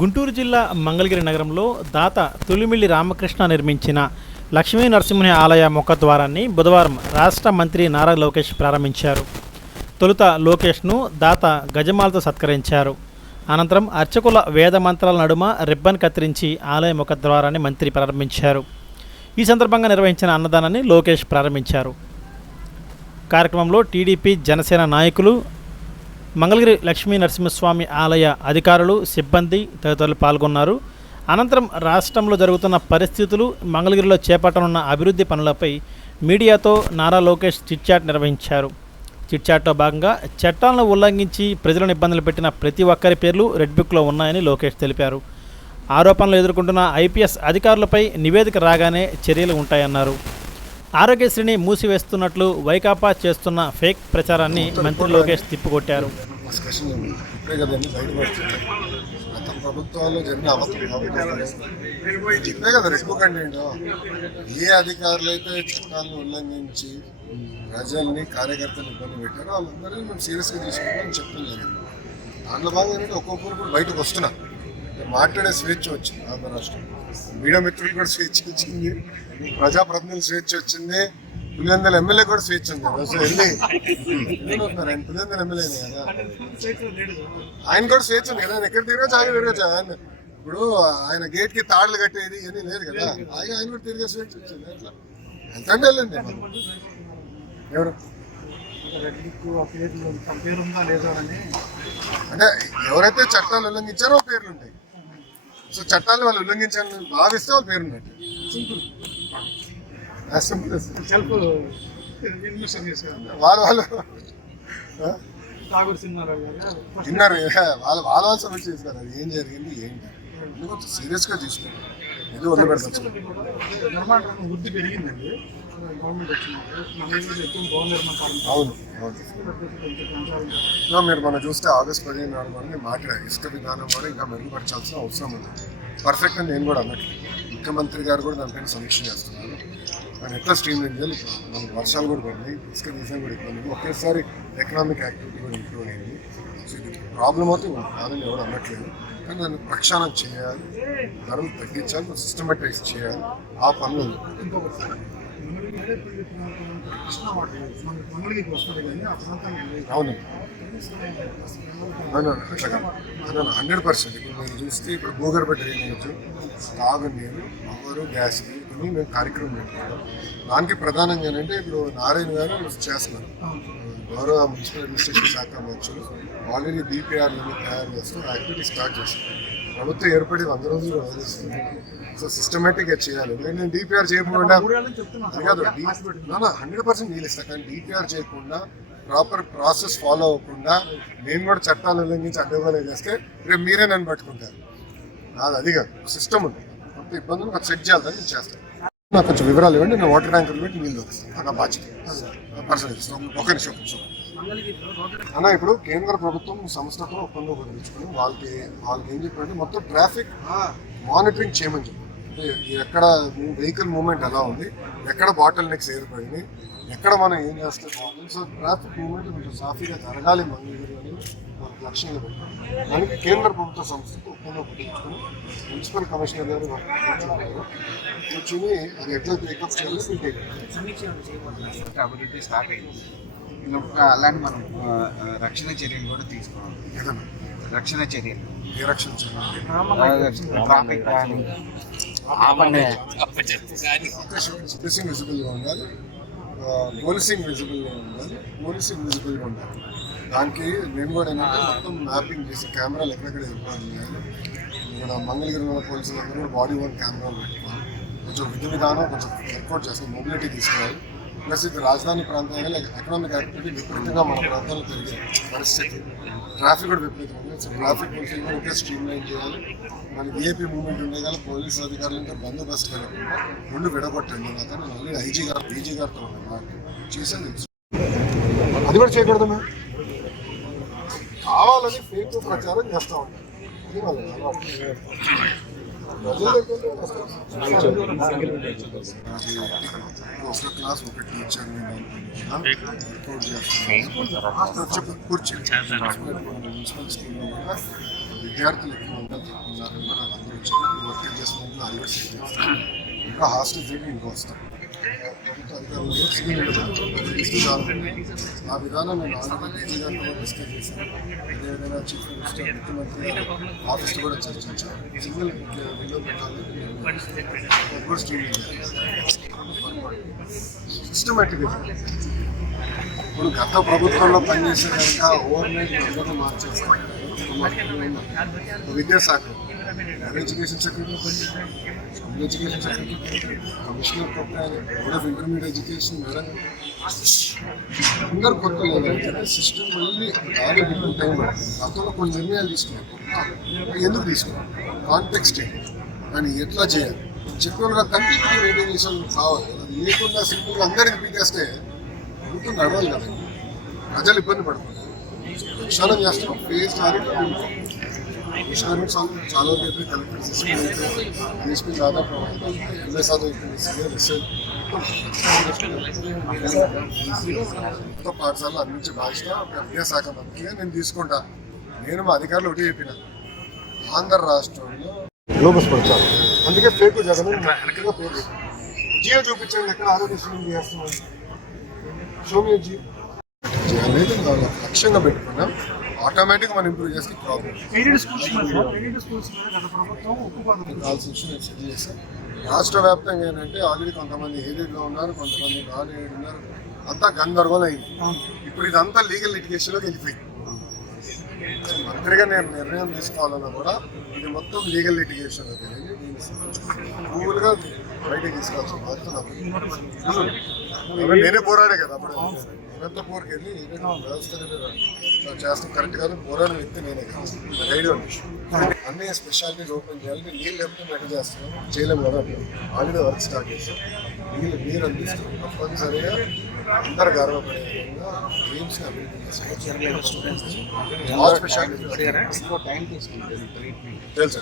గుంటూరు జిల్లా మంగళగిరి నగరంలో దాత తొలిమిల్లి రామకృష్ణ నిర్మించిన లక్ష్మీ నరసింహుని ఆలయ ముఖద్వారాన్ని బుధవారం రాష్ట్ర మంత్రి నారా లోకేష్ ప్రారంభించారు. తొలుత లోకేష్ను దాత గజమాలతో సత్కరించారు. అనంతరం అర్చకుల వేద మంత్రాల నడుమ రిబ్బన్ కత్తిరించి ఆలయ ముఖద్వారాన్ని మంత్రి ప్రారంభించారు. ఈ సందర్భంగా నిర్వహించిన అన్నదానాన్ని లోకేష్ ప్రారంభించారు. కార్యక్రమంలో టీడీపీ జనసేన నాయకులు మంగళగిరి లక్ష్మీ నరసింహస్వామి ఆలయ అధికారులు సిబ్బంది తదితరులు పాల్గొన్నారు. అనంతరం రాష్ట్రంలో జరుగుతున్న పరిస్థితులు మంగళగిరిలో చేపట్టనున్న అభివృద్ధి పనులపై మీడియాతో నారా లోకేష్ చిట్చాట్ నిర్వహించారు. చిట్చాట్లో భాగంగా చట్టాలను ఉల్లంఘించి ప్రజలను ఇబ్బందులు పెట్టిన ప్రతి ఒక్కరి పేర్లు రెడ్ బుక్లో ఉన్నాయని లోకేష్ తెలిపారు. ఆరోపణలు ఎదుర్కొంటున్న ఐపీఎస్ అధికారులపై నివేదిక రాగానే చర్యలు ఉంటాయన్నారు. ఆరోగ్యశ్రీని మూసివేస్తున్నట్లు వైకాపా చేస్తున్న ఫేక్ ప్రచారాన్ని మంత్రి లోకేష్ తిప్పికొట్టారు. ప్రభుత్వాల్లో జరిగిన ఇప్పుడే కదా ఏ అధికారులు అయితే చట్టాలను ఉల్లంఘించి ప్రజల్ని కార్యకర్తలు ఇబ్బంది పెట్టారో వాళ్ళందరినీ మేము సీరియస్గా తీసుకుంటామని చెప్పడం జరిగింది. దాంట్లో భాగంగా ఒక్కొక్కరు కూడా బయటకు వస్తున్నారు మాట్లాడే స్వేచ్ఛ వచ్చింది ఆంధ్ర రాష్ట్రం మీడియా మిత్రులు కూడా స్వేచ్ఛ వచ్చింది ప్రజాప్రతినిధులు స్వేచ్ఛ వచ్చింది. పులివెందుల ఎమ్మెల్యే కూడా స్వేచ్ఛ ఉంది. అసలు వెళ్ళి ఏమంటున్నారు ఆయన కదా. ఆయన కూడా స్వేచ్ఛ ఉంది కదా. ఎక్కడ తిరగచ్చు ఆయన తిరగచ్చు ఆయన. ఇప్పుడు ఆయన గేట్కి తాడులు కట్టేది ఇవన్నీ లేదు కదా. ఆయన ఆయన కూడా తిరిగే స్వేచ్ఛ వచ్చింది. అట్లా. ఎంతంటే వెళ్ళండి ఎవరు? అంటే ఎవరైతే చట్టాలు ఉల్లంఘించారో పేర్లు ఉంటాయి. సో చట్టాలు వాళ్ళు ఉల్లంఘించాలని భావిస్తే వాళ్ళ పేరు ఉన్నట్టు. సెల్ఫ్ వాళ్ళు వాళ్ళు కదా, వాళ్ళ వాళ్ళ వాళ్ళు సమస్య చేస్తారు అది ఏం జరిగింది ఏంటి? కొంచెం సీరియస్గా తీసుకున్నారు? ఇది వదిలిపెడతాం వృద్ధి పెరిగిందండి అవును. అవును మీరు మనం చూస్తే ఆగస్ట్ పదిహేను నాడు మనం మాట్లాడారు ఇసుక విధానం కూడా ఇంకా మెరుగుపరచాల్సిన అవసరం ఉంది. పర్ఫెక్ట్ అని నేను కూడా అన్నట్లు. ముఖ్యమంత్రి గారు కూడా దానిపైన సమీక్ష చేస్తున్నారు. ఆయన ఎట్లా స్ట్రీమ్ లైన్ చేయాలి? మనకు వర్షాలు కూడా పడినాయి ఇసుక తీసాం కూడా ఇబ్బంది ఒకేసారి ఎకనామిక్ యాక్టివిటీ కూడా ఇంప్రూవ్ అయింది. సో ఇది ప్రాబ్లం అయితే కాదని ఎవరు అనట్లేదు. కానీ దాన్ని ప్రక్షాళన చేయాలి. ధరలు తగ్గించాలి సిస్టమేటైజ్ చేయాలి. ఆ పనులు. అవును హండ్రెడ్ పర్సెంట్. ఇప్పుడు మీరు చూస్తే ఇప్పుడు భూగర్భ డ్రైనేజ్ తాగునీరు పవర్ గ్యాస్ ఇవన్నీ మేము కార్యక్రమం పెట్టుకున్నాం దానికి ప్రధానంగా ఏంటంటే ఇప్పుడు నారాయణ గారు చేస్తున్నారు. గౌరవ మున్సిపల్ అడ్మినిస్ట్రేషన్ శాఖ మంత్రులు ఆల్రెడీ బీపీఆర్లని తయారు చేస్తూ యాక్టివిటీ స్టార్ట్ చేస్తారు ప్రభుత్వం ఏర్పడి వంద రోజులు వదిలిస్తుంది సో సిస్టమేటిక్గా చేయాలి. ఎందుకంటే నేను డిపిఆర్ చేయకుండా అది కాదు హండ్రెడ్ పర్సెంట్ ఇస్తా. కానీ డిపిఆర్ చేయకుండా ప్రాపర్ ప్రాసెస్ ఫాలో అవ్వకుండా నేను కూడా చట్టాలు ఉల్లంఘించి అడ్డగోలు చేస్తే రేపు మీరే నన్ను పట్టుకుంటారు. నాది అది కాదు. సిస్టమ్ ఉంది. అంత ఇబ్బందులు నాకు సెట్ చేయాలని నేను చేస్తాను నాకు కొంచెం వివరాలు ఇవ్వండి. నేను వాటర్ ట్యాంకర్లు పెట్టి నీళ్ళు వస్తాను నా బాధ్యత. పర్సనల్ ఒక నిమిషం కొంచెం అన్న ఇప్పుడు కేంద్ర ప్రభుత్వం సంస్థతో ఒప్పందం కుదిరించుకొని వాళ్ళకి వాళ్ళకి ఏం చెప్పారంటే మొత్తం ట్రాఫిక్ మానిటరింగ్ చేయమని చెప్పారు. అంటే ఎక్కడ వెహికల్ మూవ్మెంట్ ఎలా ఉంది ఎక్కడ బాటిల్ నెక్స్ ఏర్పడింది ఎక్కడ మనం ఏం చేస్తే బాగుంది. సో ట్రాఫిక్ మూవ్మెంట్ కొంచెం సాఫీగా జరగాలి మంగళగిరి అని మనకు లక్ష్యంగా పెట్టారు. దానికి కేంద్ర ప్రభుత్వ సంస్థతో ఒప్పందం కుదిరించుకొని మున్సిపల్ కమిషనర్ గారు. కూర్చుని అది ఎట్లా టేకప్ చేయాలి. అభివృద్ధి స్టార్ట్ అయింది. అలాంటి మనం రక్షణ చర్యలు కూడా తీసుకోవాలి. రక్షణ చర్యలు. ఏ రక్షణ ట్రాఫిక్ విజిబుల్గా ఉండాలి. పోలీసింగ్ విజిబుల్గా ఉండాలి. పోలీసింగ్ విజిబుల్గా ఉండాలి. దానికి నేను కూడా ఏంటంటే మొత్తం మ్యాపింగ్ చేసి కెమెరాలు ఎక్కడెక్కడ చేయాలి ఇక్కడ మంగళగిరిలో పోలీసులు అందరూ బాడీ వన్ కెమెరాలు పెట్టుకోవాలి కొంచెం విధి విధానం కొంచెం వర్కౌట్ చేస్తాం మొబిలిటీ తీసుకురావాలి. ప్లస్ ఇది రాజధాని ప్రాంతంగా ఎకనామిక్ యాక్టివిటీ విపరీతంగా మన ప్రాంతంలో పెరిగే పరిస్థితి. ట్రాఫిక్ కూడా విపరీతంగా సో ట్రాఫిక్ పోలీసులు కూడా ఒకే స్ట్రీమ్ లైన్ చేయాలి. మన ఏపీ మూవ్మెంట్ ఉండే కానీ పోలీసు అధికారులు ఇంకా బందోబస్తు కలగకుండా రెండు విడగొట్టండి నాకు నేను ఆల్రెడీ ఐజీ గారు డీజీ గారితో ఉన్నాను. చేసేది అది కూడా చేయకూడదు మేము కావాలని ఫేక్ ప్రచారం చేస్తా ఉంటాం అది వాళ్ళ ఒక క్లాస్ ఒక టీచర్ రిపోర్ట్ చేస్తాను కూర్చో మున్సిపల్ స్కూల్లో కూడా విద్యార్థులు ఎక్కువ చెప్తున్నారు అందరూ వచ్చారు వర్క్ చేసుకుంటూ అలవాటు ఇంకా హాస్టల్ దగ్గర ఇంకో వస్తాం ఆ విధానం నేను ఆల్రెడీ గారితో డిస్కస్ చేశాను అదేవిధంగా చీఫ్ మినిస్టర్ ముఖ్యమంత్రి ఆఫీస్ కూడా చర్చించాను సింగిల్ విండో పెట్టాలి సిస్టమేటిక్గా ఇప్పుడు గత ప్రభుత్వంలో పనిచేసే కనుక ఓవర్నైట్ అందరూ మార్చేస్తారు. విద్యాశాఖ education secretary education secretary commissioner కొట్టాలి board of intermediate education madam. అందరు కొత్త సిస్టమ్ మళ్ళీ బాగా డిఫరెంట్ టైం గతంలో కొన్ని నిర్ణయాలు తీసుకున్నాం ఎందుకు తీసుకున్నాం కాంటెక్స్ట్ ఏంటి? అని ఎట్లా చేయాలి? చెప్పిన కంటిన్యూ రేడియేషన్ కావాలి. అది లేకుండా సింపుల్గా అందరికి పీకేస్తే ప్రభుత్వం నడవాలి కదా ప్రజలు ఇబ్బంది పడుతున్నారు విషయాలు చేస్తున్నాం ఫేజ్ విషయాలు చాలా వరకు అయితే కలెక్టర్ సిస్టమ్ అయితే దాదాపు ఎంఎస్ఆర్ కొత్త పాఠశాలలు అందించే బాధ్యత విద్యాశాఖ మంత్రిగా నేను తీసుకుంటా నేను మా అధికారులు ఒకటి చెప్పిన ఆంధ్ర రాష్ట్రంలో గ్లోబస్ పడతారు అందుకే పేరు జగన్ పేరు జియో చూపించండి ఎక్కడ ఆరోగ్యశ్రీ చేస్తున్నాం లక్ష్యంగా పెట్టుకున్నాం. ఆటోమేటిక్ మనం ఇంప్రూవ్ చేస్తే ప్రాబ్లం రాష్ట్ర వ్యాప్తంగా ఏంటంటే ఆల్రెడీ కొంతమంది ఎయిడెడ్లో ఉన్నారు కొంతమంది నాన్ ఎయిడెడ్ ఉన్నారు. అంతా గందరగోళం అయింది. ఇప్పుడు ఇదంతా లీగల్ లిటిగేషన్లోకి వెళ్ళిపోయింది. మంత్రిగా నేను నిర్ణయం తీసుకోవాలన్నా కూడా ఇది మొత్తం లీగల్ వెళ్ళి కూల్గా బయటకు తీసుకోవాల్సిన బాధ్యత నేనే పోరాడే కదా అప్పుడు. అనంతపూర్కి వెళ్ళి వ్యవస్థ చేస్తాం కరెక్ట్ కాదు పోరాడిన వ్యక్తి నేనే కదా. గైడ్ అన్ని స్పెషాలిటీస్ ఓపెన్ చేయాలి నీళ్ళు లేకపోతే మెట చేస్తున్నాం చేయలేము కదా ఆల్రెడీ వర్క్ స్టార్ట్ చేస్తాం నీళ్ళు నీరు అందిస్తాం తప్పనిసరిగా అందరు గర్వపడే విధంగా గేమ్స్ అభివృద్ధి చేస్తాం. స్పెషాలిటీ తెలుసు.